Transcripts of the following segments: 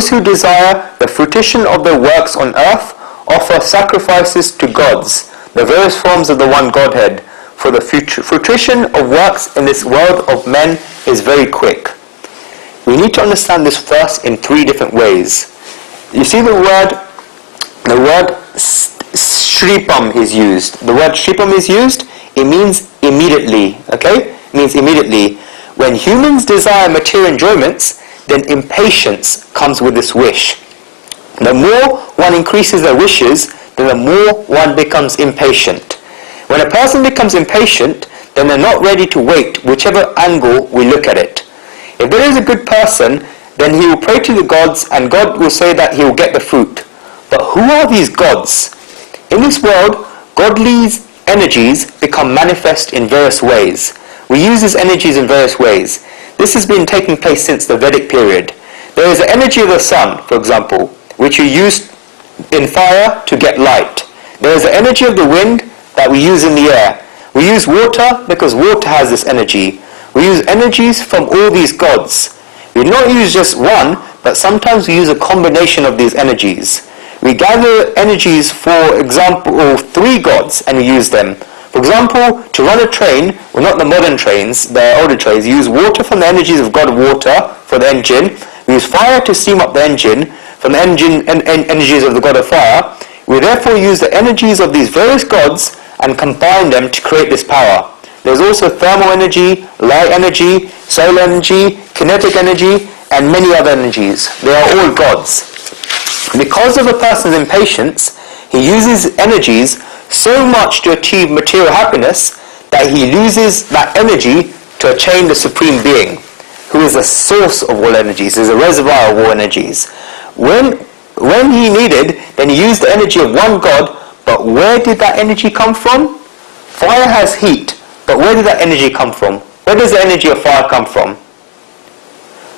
Those who desire the fruition of their works on earth offer sacrifices to gods, the various forms of the one Godhead, for the fruition of works in this world of men is very quick. We need to understand this verse in three different ways. You see the word shripam is used. The word shripam is used, it means immediately, okay? It means immediately. When humans desire material enjoyments, then impatience comes with this wish. The more one increases their wishes, then the more one becomes impatient. When a person becomes impatient, then they're not ready to wait, whichever angle we look at it. If there is a good person, then he will pray to the gods, and God will say that he will get the fruit. But who are these gods? In this world, godly energies become manifest in various ways. We use these energies in various ways. This has been taking place since the Vedic period. There is the energy of the sun, for example, which you use in fire to get light. There is the energy of the wind that we use in the air. We use water because water has this energy. We use energies from all these gods. We do not use just one, but sometimes we use a combination of these energies. We gather energies, for example, three gods, and we use them. For example, to run a train, well, not the modern trains, the older trains, you use water from the energies of God of water for the engine. We use fire to steam up the engine from the engine and energies of the God of fire. We therefore use the energies of these various gods and combine them to create this power. There's also thermal energy, light energy, solar energy, kinetic energy, and many other energies. They are all gods. Because of a person's impatience, he uses energies so much to achieve material happiness that he loses that energy to attain the Supreme Being, who is the source of all energies, is a reservoir of all energies. When he needed, then he used the energy of one God, but where did that energy come from? Fire has heat, but where did that energy come from? Where does the energy of fire come from?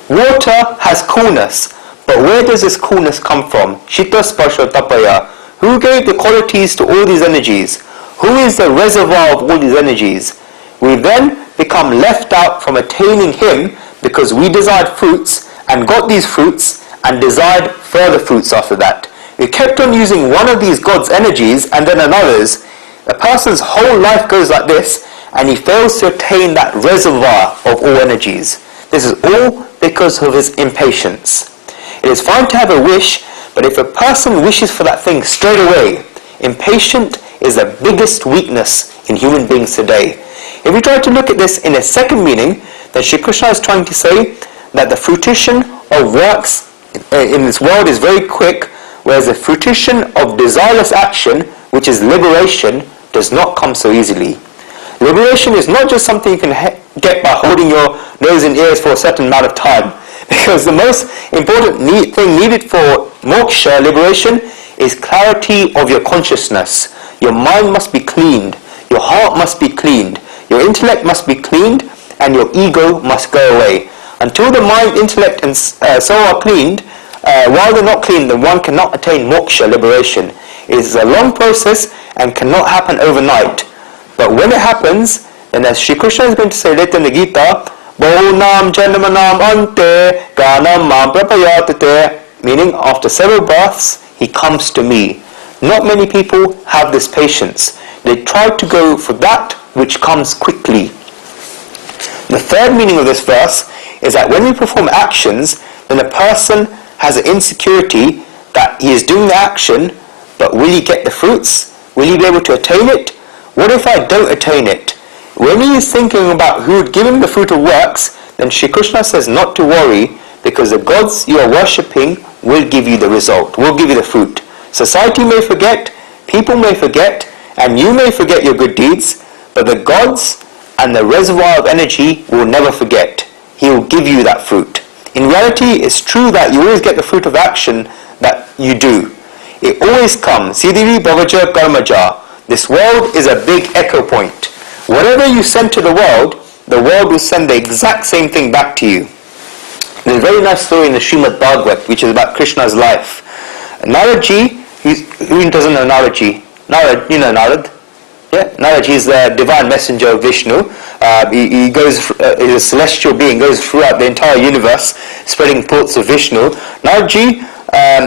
Water has coolness, but where does this coolness come from? Shita Sparsha Tapaya. Who gave the qualities to all these energies? Who is the reservoir of all these energies? We then become left out from attaining Him because we desired fruits and got these fruits and desired further fruits after that. We kept on using one of these God's energies and then another's. A person's whole life goes like this, and he fails to attain that reservoir of all energies. This is all because of his impatience. It is fine to have a wish, but if a person wishes for that thing straight away, impatient is the biggest weakness in human beings today. If we try to look at this in a second meaning, then Shri Krishna is trying to say that the fruition of works in this world is very quick, whereas the fruition of desireless action, which is liberation, does not come so easily. Liberation is not just something you can get by holding your nose and ears for a certain amount of time, because the most important thing needed for moksha, liberation, is clarity of your consciousness. Your mind must be cleaned, your heart must be cleaned, your intellect must be cleaned, and your ego must go away. Until the mind, intellect, and soul are cleaned, while they're not clean, then one cannot attain moksha, liberation. It is a long process and cannot happen overnight. But when it happens, then as Shri Krishna is going to say later in the Gita, Bahunam Janmanam Ante Ganam Mam Prapayatate, meaning after several births, he comes to me. Not many people have this patience. They try to go for that which comes quickly. The third meaning of this verse is that when we perform actions, then a person has an insecurity that he is doing the action, but will he get the fruits? Will he be able to attain it? What if I don't attain it? When he is thinking about who would give him the fruit of works, then Shri Krishna says not to worry, because the gods you are worshipping will give you the result, will give you the fruit. Society may forget, people may forget, and you may forget your good deeds, but the gods and the reservoir of energy will never forget. He will give you that fruit. In reality, it's true that you always get the fruit of action that you do. It always comes. Siddhi Bhavaja Karmaja. This world is a big echo point. Whatever you send to the world will send the exact same thing back to you. There's a very nice story in the Srimad Bhagavad, which is about Krishna's life. Naradji, who doesn't know Naradji? Narad, you know Narad? Yeah, now that he's the divine messenger of Vishnu, he goes, he's a celestial being, goes throughout the entire universe, spreading thoughts of Vishnu. Nardji,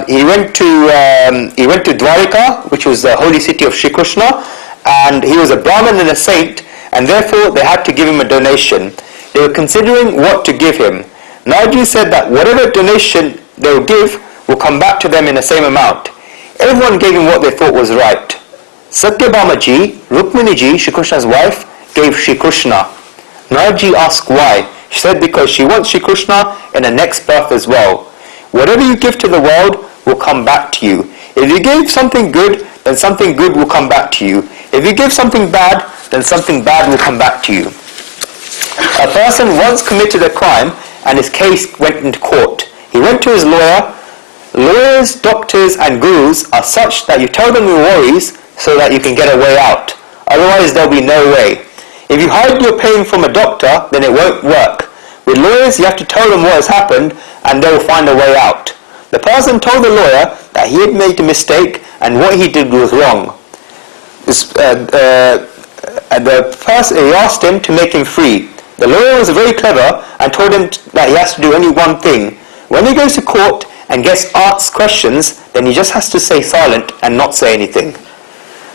he went to Dwarika, which was the holy city of Shri Krishna, and he was a Brahmin and a saint, and therefore they had to give him a donation. They were considering what to give him. Nardji said that whatever donation they will give will come back to them in the same amount. Everyone gave him what they thought was right. Satyabhama ji, Rukmini ji, Shri Krishna's wife, gave Shri Krishna. Nardji asked why. She said because she wants Shri Krishna in the next birth as well. Whatever you give to the world will come back to you. If you give something good, then something good will come back to you. If you give something bad, then something bad will come back to you. A person once committed a crime and his case went into court. He went to his lawyer. Lawyers, doctors and gurus are such that you tell them your worries so that you can get a way out. Otherwise there'll be no way. If you hide your pain from a doctor, then it won't work. With lawyers, you have to tell them what has happened and they will find a way out. The person told the lawyer that he had made a mistake and what he did was wrong. The person, he asked him to make him free. The lawyer was very clever and told him that he has to do only one thing. When he goes to court and gets asked questions, then he just has to stay silent and not say anything.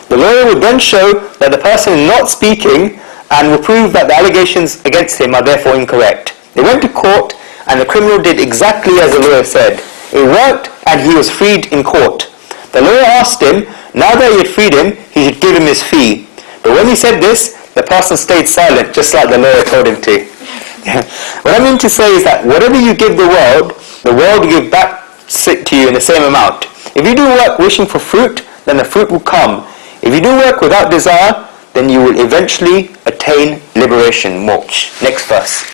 The lawyer would then show that the person is not speaking and will prove that the allegations against him are therefore incorrect. They went to court and the criminal did exactly as the lawyer said. It worked and he was freed in court. The lawyer asked him, now that he had freed him, he should give him his fee. But when he said this, the person stayed silent just like the lawyer told him to. What I mean to say is that whatever you give the world will give back to you in the same amount. If you do work wishing for fruit, then the fruit will come. If you do work without desire, then you will eventually attain liberation, moksha. Next verse.